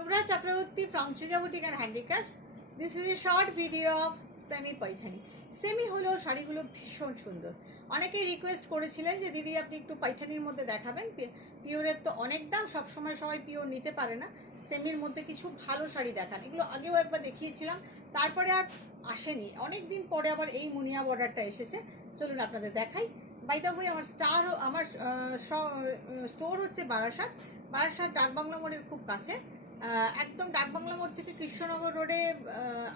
Shubhra Chakravarti from Srija Boutique and Handicrafts. This is a short video of semi Paithani. Semi হলো শাড়িগুলো ভীষণ সুন্দর। অনেকেই রিকোয়েস্ট করেছিলেন যে দিদি আপনি একটু পাইঠানির মধ্যে দেখাবেন, পিওরের তো অনেক দাম, সবসময় সবাই পিওর নিতে পারে না, সেমির মধ্যে কিছু ভালো শাড়ি দেখান। এগুলো আগেও একবার দেখিয়েছিলাম, তারপরে আর আসেনি, অনেক দিন পরে আবার এই মুনিয়া বর্ডারটা এসেছে। চলুন আপনাদের দেখাই। বাই দ্য ওয়ে আমার স্টোর হচ্ছে বারাসাত ডাকবাংলা মোড়ের খুব কাছে। একদম ডাকবাংলা মোড় থেকে কৃষ্ণনগর রোডে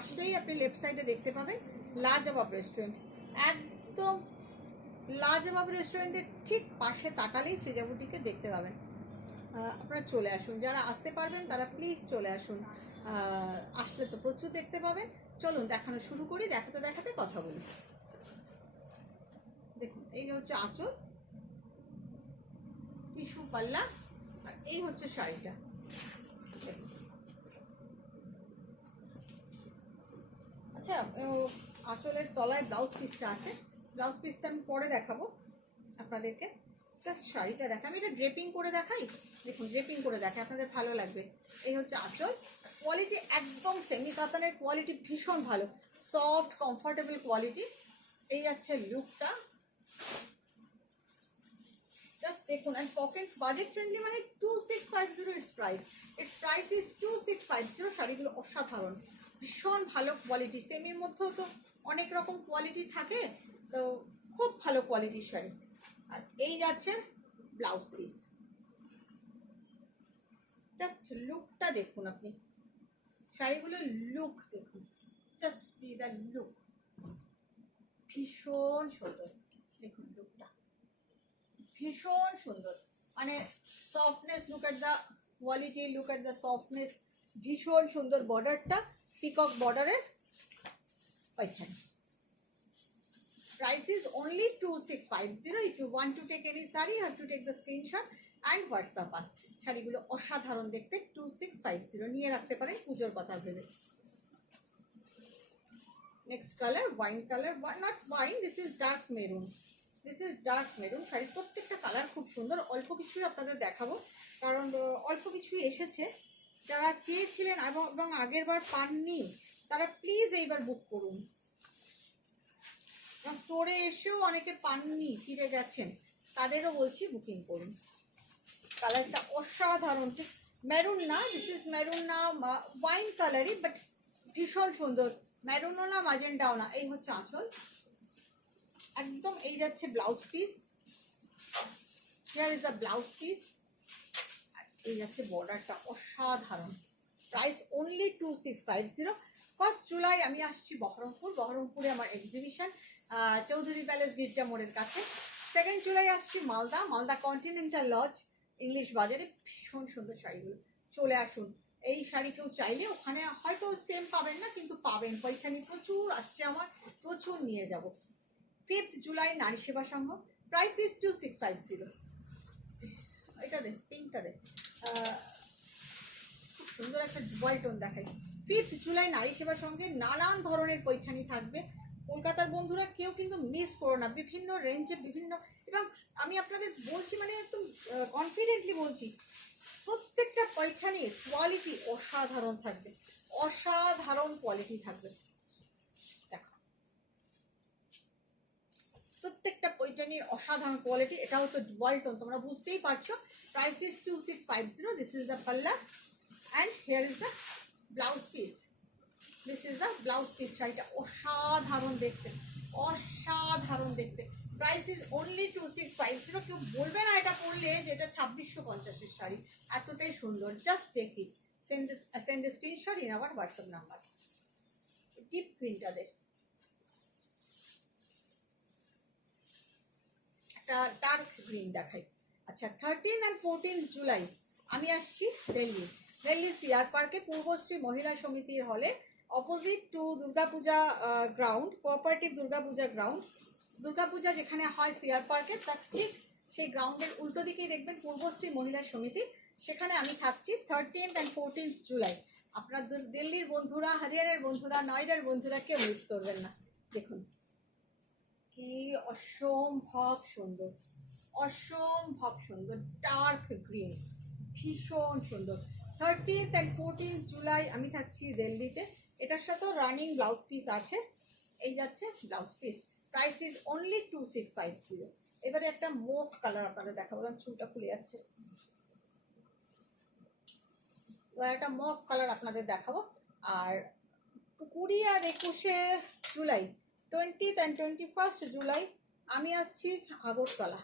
আসলেই আপনি লেফট সাইডে দেখতে পাবেন লাজবাব রেস্টুরেন্ট। একদম লাজবাব রেস্টুরেন্টের ঠিক পাশে তাকালেই সৃজা বুটিকে দেখতে পাবেন। আপনারা চলে আসুন, যারা আসতে পারবেন তারা প্লিজ চলে আসুন। আসলে তো প্রচুর দেখতে পাবেন। চলুন দেখানো শুরু করি, দেখাতে দেখাতে কথা বলি। দেখুন, এই হচ্ছে আঁচল, টিস্যু পাল্লা, আর এই হচ্ছে শাড়িটা। আচ্ছা, আঁচলের তলায় ব্লাউজ পিসটা আছে, ব্লাউজ পিসটা আমি পরে দেখাবো আপনাদেরকে। জাস্ট শাড়িটা দেখা, আমি এটা ড্রেপিং করে দেখাই। দেখুন, ড্রেপিং করে দেখাই, আপনাদের ভালো লাগবে। এই হচ্ছে আঁচল, কোয়ালিটি একদম সেমি কাতানের কোয়ালিটি, ভীষণ ভালো, সফট কমফর্টেবল কোয়ালিটি। এই আছে লুকটা, জাস্ট দেখুন। অ্যান্ড পকেট বাজেট ফ্রেন্ডলি, মানে 2650 ইটস প্রাইস ইজ 2650। শাড়িগুলো অসাধারণ, ভীষণ ভালো কোয়ালিটি। সেমির মধ্যেও তো অনেক রকম কোয়ালিটি থাকে, তো খুব ভালো কোয়ালিটির শাড়ি। আর এই যাচ্ছে ব্লাউজ পিস, জাস্ট লুকটা দেখুন আপনি, শাড়িগুলোর লুক দেখুন, জাস্ট সি দ্য লুক, ভীষণ সুন্দর। দেখুন লুকটা ভীষণ সুন্দর, মানে softness, look at the quality, look at the softness, ভীষণ সুন্দর। বর্ডারটা পিকক বর্ডারের পাইছেন। Price is only 2650. If you want to take any saree, you have to take the screenshot and WhatsApp us. শাড়িগুলো অসাধারণ দেখতে, 2650 নিয়ে রাখতে পারেন পুজোর কথা ভেবে। Next colour, wine colour, not wine, this is dark maroon. শাড়ির প্রত্যেকটা কালার খুব সুন্দর। অল্প কিছুই আপনাদের দেখাবো, কারণ অল্প কিছুই এসেছে। যারা চেয়েছিলেন এবং আগের বার পাননি, তারা প্লিজ এইবার বুক করুন। স্টোরে এসেও অনেকে পাননি, ফিরে গেছেন, তাদেরও বলছি বুকিং করুন। কালারটা অসাধারণ, ঠিক মেরুন না, দিস ইজ মেরুন না, ওয়াইন কালারই, বাট ভীষণ সুন্দর। মেরুনও না, মাজেন্টাও না। এই হচ্ছে আঁচল, একদম। এই যাচ্ছে blouse piece, here is the blouse piece. এই যাচ্ছে বর্ডারটা অসাধারণ। Price only 2650। 1 জুলাই আমি আসছি বহরমপুরে আমার এক্সিবিশন, চৌধুরী প্যালেস গির্জা মোড়ের কাছে। 2 জুলাই আসছি মালদা কন্টিনেন্টাল লজ ইংলিশ বাজারে। ভীষণ সুন্দর শাড়িগুলো, চলে আসুন। এই শাড়ি কেউ চাইলে ওখানে হয়তো সেম পাবেন না, কিন্তু পাবেন। পয়খানি প্রচুর আসছে আমার, প্রচুর নিয়ে যাব। 5 জুলাই নারী সেবা সংঘ, প্রাইস ইজ 2650। এটা দেখ, পিঙ্কটা দেখ, খুব সুন্দর একটা ডুবাই টোন দেখাই। 5 জুলাই নারী সেবা সঙ্গে নানান ধরনের পৈঠানি থাকবে। কলকাতার বন্ধুরা কেউ কিন্তু মিস করো না, বিভিন্ন রেঞ্জে বিভিন্ন, এবং আমি আপনাদের বলছি, মানে একদম কনফিডেন্টলি বলছি, প্রত্যেকটা পৈঠানির কোয়ালিটি অসাধারণ থাকবে, অসাধারণ কোয়ালিটি থাকবে। দেখো, প্রত্যেকটা পৈঠানির অসাধারণ কোয়ালিটি। এটা হচ্ছে ডুয়াল টোন, তোমরা বুঝতেই পারছো। Price is 2650। This is the পাল্লা and here is the blouse piece. This is the blouse piece. শাড়িটা অসাধারণ দেখতে, অসাধারণ দেখতে। Price is only 2650। কেউ বলবে না এটা পরলে যে এটা 2650 শাড়ি, এতটাই সুন্দর। Just take it, send a screenshot in our WhatsApp number. Deep প্রিন্টটা দেখ, একটা ডার্ক গ্রিন দেখাই। আচ্ছা, 13 and 14 জুলাই আমি আসছি দিল্লি সিআর পার্কে, পূর্বশ্রী মহিলা সমিতির হলে, opposite to Durga Puja ground, cooperative Durga Puja ground. Durga Puja যেখানে হয় সিআর পার্কে, তার ঠিক সেই গ্রাউন্ডের উল্টো দিকেই দেখবেন পূর্বশ্রী মহিলা সমিতি। সেখানে আমি থাকছি 13 and 14 জুলাই। আপনার দিল্লির বন্ধুরা, হরিয়ানার বন্ধুরা, নয়ডার বন্ধুরা কেউ মিস করবেন না। দেখুন কি অসম্ভব সুন্দর, ডার্ক গ্রিন, ভীষণ সুন্দর। 30th and 14th জুলাই আমি থাকছি দিল্লিতে। এটার সাথেও রানিং ব্লাউজ পিস আছে, এই যাচ্ছে blouse piece. Price is only 2650। এবারে একটা মোভ কালার আপনাদের দেখাবো, কারণ চুলটা খুলে যাচ্ছে। এবার একটা মোভ কালার আপনাদের দেখাবো। আর 20 আর 21শে July, 20th and 21st July আমি আসছি আগরতলা।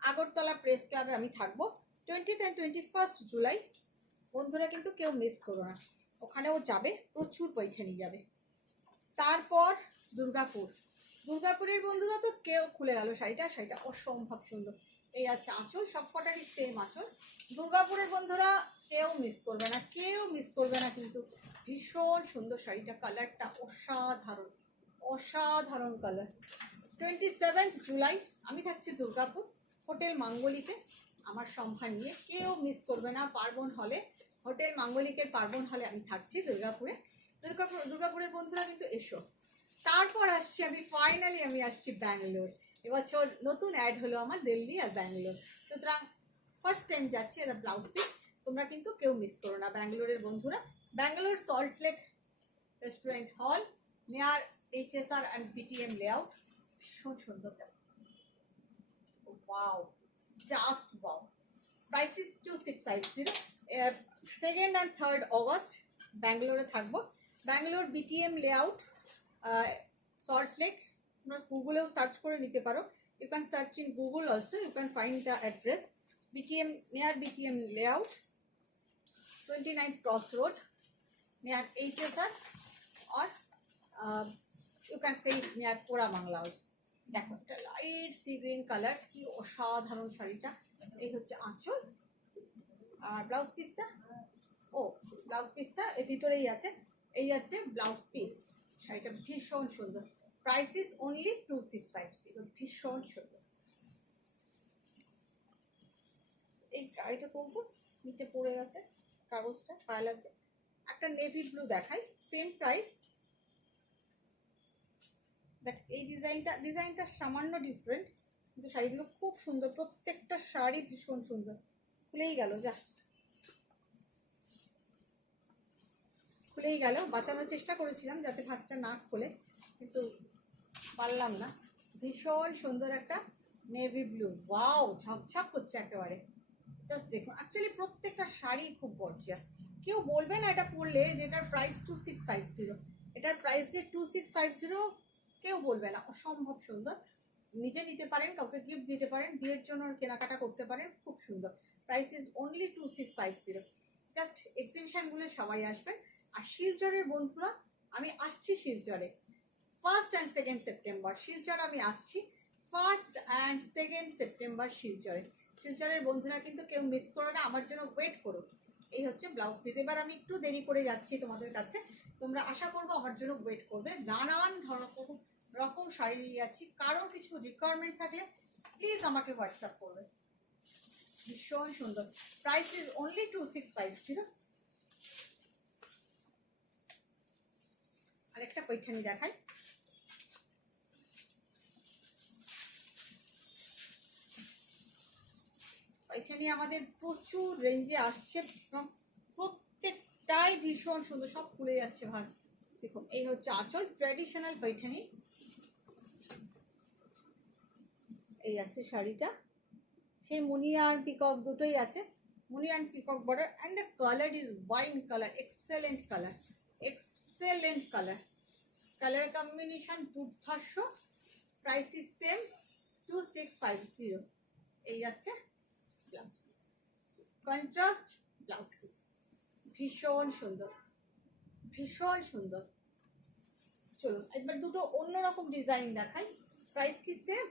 আগরতলা প্রেস ক্লাবে আমি থাকবো 20th and 21st জুলাই। বন্ধুরা কিন্তু কেউ মিস করো না, ওখানেও যাবে, প্রচুর পয়সানি যাবে। তারপর দুর্গাপুর, দুর্গাপুরের বন্ধুরা তো কেউ খুলে গেল শাড়িটা, শাড়িটা অসম্ভব সুন্দর। এই আছে আঁচল, সব কটারই সেম আঁচল। দুর্গাপুরের বন্ধুরা কেউ মিস করবে না, কেউ মিস করবে না, কিন্তু ভীষণ সুন্দর শাড়িটা, কালারটা অসাধারণ, অসাধারণ কালার। 27th জুলাই আমি থাকছি দুর্গাপুর হোটেল মাঙ্গলিকে আমার সম্ভার নিয়ে, কেউ মিস করবে না। পার্বণ হলে, হোটেল মাঙ্গলিকের পার্বণ হলে আমি থাকছি দুর্গাপুরে। দুর্গাপুরের বন্ধুরা কিন্তু এসো। তারপর আসছি আমি, ফাইনালি আমি আসছি ব্যাঙ্গালোর। এবছর নতুন অ্যাড হলো আমার দিল্লি আর ব্যাঙ্গালোর, সুতরাং ফার্স্ট টাইম যাচ্ছি। এটা ব্লাউজ পিস, তোমরা কিন্তু কেউ মিস করো না ব্যাঙ্গালোরের বন্ধুরা। ব্যাঙ্গালোর সল্ট লেক রেস্টুরেন্ট হল near HSR and BTM layout. ভীষণ সুন্দর, wow, just wow. Price is 2650। 2nd and 3rd August ব্যাঙ্গালোরে থাকবো। Bangalore BTM layout, salt lake. তোমরা গুগলেও সার্চ করে নিতে পারো, you can search in Google also, you can find the address. BTM, near BTM layout, 29th cross road near HSR, or you can say near Pora Bangla house. দেখো একটা light sea green colour, কি অসাধারণ শাড়িটা। এই হচ্ছে আঁচল, আর ব্লাউজ পিসটা, ও blouse পিসটা এর ভিতরেই আছে। এই যাচ্ছে ব্লাউজ পিস, শাড়িটা ভীষণ সুন্দর। প্রাইস ইজ অনলি 2650, ভীষণ সুন্দর। এই গাড়িটা তুলতো, নিচে পড়ে গেছে কাগজটা, পায়ে লাগবে। একটা নেভি ব্লু দেখাই, সেম প্রাইস। দেখ এই ডিজাইনটা সামান্য ডিফারেন্ট, কিন্তু শাড়িগুলো খুব সুন্দর, প্রত্যেকটা শাড়ি ভীষণ সুন্দর। খুলেই গেল, যা খুলেই গেল। বাঁচানোর চেষ্টা করেছিলাম যাতে ভাঁজটা না খোলে, কিন্তু পারলাম না। ভীষণ সুন্দর একটা নেভি ব্লু, ওয়াও, ঝকঝক করছে একেবারে। জাস্ট দেখুন, অ্যাকচুয়ালি প্রত্যেকটা শাড়ি খুব গর্জিয়াস। কেউ বলবে না এটা পরলে যে এটার প্রাইস 2650, এটার প্রাইস যে 2650 কেউ বলবে না, অসম্ভব সুন্দর। নিজে নিতে পারেন, কাউকে গিফট দিতে পারেন, বিয়ের জন্য কেনাকাটা করতে পারেন, খুব সুন্দর। Price is only 2650। জাস্ট এক্সিবিশনগুলো সবাই আসবেন। আর শিলচরের বন্ধুরা, আমি আসছি শিলচরে 1st and 2nd September. Silchar আমি আসছি 1st and 2nd সেপ্টেম্বর শিলচরে। শিলচরের বন্ধুরা কিন্তু কেউ মিস করো না, আমার জন্য ওয়েট করো। এই হচ্ছে ব্লাউজ পিস। এবার আমি একটু দেরি করে যাচ্ছি তোমাদের কাছে, তোমরা আশা করবো আমার জন্য ওয়েট করবে। নানান রকম শাড়ি নিয়ে যাচ্ছি, কারো কিছু রিকোয়ারমেন্ট থাকলে প্লিজ আমাকে হোয়াটসঅ্যাপ করবে। ভীষণ সুন্দর। Price is only 2650। আরেকটা পৈঠানি দেখাই, এখানে আমাদের প্রচুর রেঞ্জে আসছে, প্রত্যেকটাই ভীষণ সুন্দর, সব খুলে যাচ্ছে ভাঁজ। দেখুন এই হচ্ছে আঁচল, ট্র্যাডিশনাল পৈঠানি। এই আছে শাড়িটা, সেই মুনি আর পিকক দুটোই আছে, মুনি and peacock border, and the colour is wine colour, excellent colour, excellent colour, colour combination দুর্ধর্ষ। Price is same 2650। এই যাচ্ছে blouse piece, contrast blouse piece, ভীষণ সুন্দর, ভীষণ সুন্দর। চলুন একবার দুটো অন্যরকম ডিজাইন দেখাই। প্রাইস কি সেম?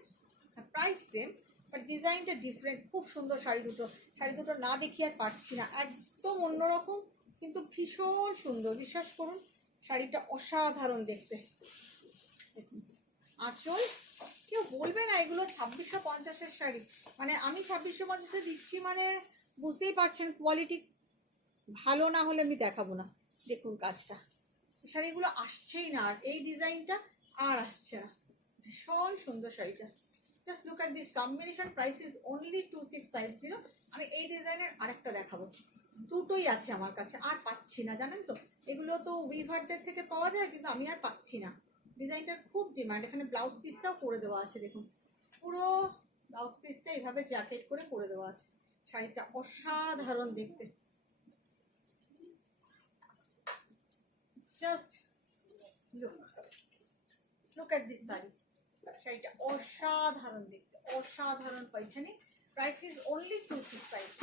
প্রাইস সেম, বাট ডিজাইনটা ডিফারেন্ট। খুব সুন্দর শাড়ি দুটো, শাড়ি দুটো না দেখিয়ে আর পারছি না, একদম অন্যরকম কিন্তু ভীষণ সুন্দর। বিশ্বাস করুন শাড়িটা অসাধারণ দেখতে। দেখুন আঁচল, কেউ বলবে না এগুলো 2650-এর শাড়ি, মানে আমি 2650-এ দিচ্ছি, মানে বুঝতেই পারছেন কোয়ালিটি ভালো না হলে আমি দেখাবো না। দেখুন কাজটা, শাড়িগুলো আসছেই না, আর এই ডিজাইনটা আর আসছে না। ভীষণ সুন্দর শাড়িটা, just look at this combination. Price is only 2650। আমি এই ডিজাইনের আরেকটা দেখাবো, দুটোই আছে আমার কাছে, আর পাচ্ছি না জানেন তো। এগুলো তো উইভারদের থেকে পাওয়া যায়, কিন্তু আমি আর পাচ্ছি না। ডিজাইনটার খুব ডিমান্ড। এখানে ব্লাউজ পিসটাও করে দেওয়া আছে, দেখুন পুরো ব্লাউজ পিসটা এইভাবে জ্যাকেট করে করে দেওয়া আছে। শাড়িটা অসাধারণ দেখতে, just look at this sari. শাড়িটা অসাধারণ দেখতে, অসাধারণ পাইখানে। Price is only 265,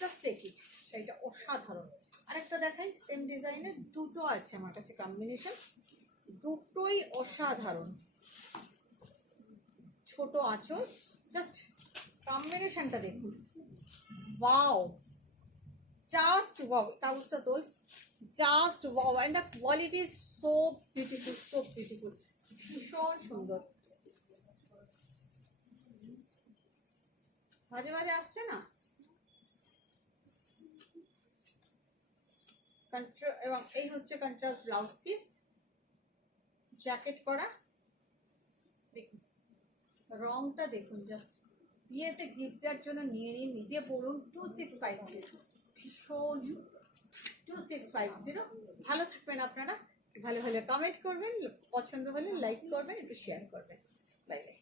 just take it. শাড়িটা অসাধারণ। আরেকটা দেখাই সেম ডিজাইনের, দুটো আছে আমার কাছে কম্বিনেশন, দুটোই অসাধারণ। ছোট আঁচল, জাস্ট কম্বিনেশনটা দেখুন, ওয়াও, জাস্ট ওয়াও। কাগজটা তোল, just wow, and the quality is so beautiful, so beautiful, ভীষণ সুন্দর। মাঝে মাঝে আসছে না, এবং এই হচ্ছে কন্ট্রাস্ট ব্লাউজ পিস, জ্যাকেট করা। দেখুন রংটা দেখুন, জাস্ট বিয়েতে গিফট দেওয়ার জন্য নিয়ে নিন, নিজে পড়ুন। 2650, ভীষণ 2650। ভালো থাকবেন আপনারা, ভালো হলে কমেন্ট করবেন, পছন্দ হলে লাইক করবেন, একটু শেয়ার করবেন। Bye bye.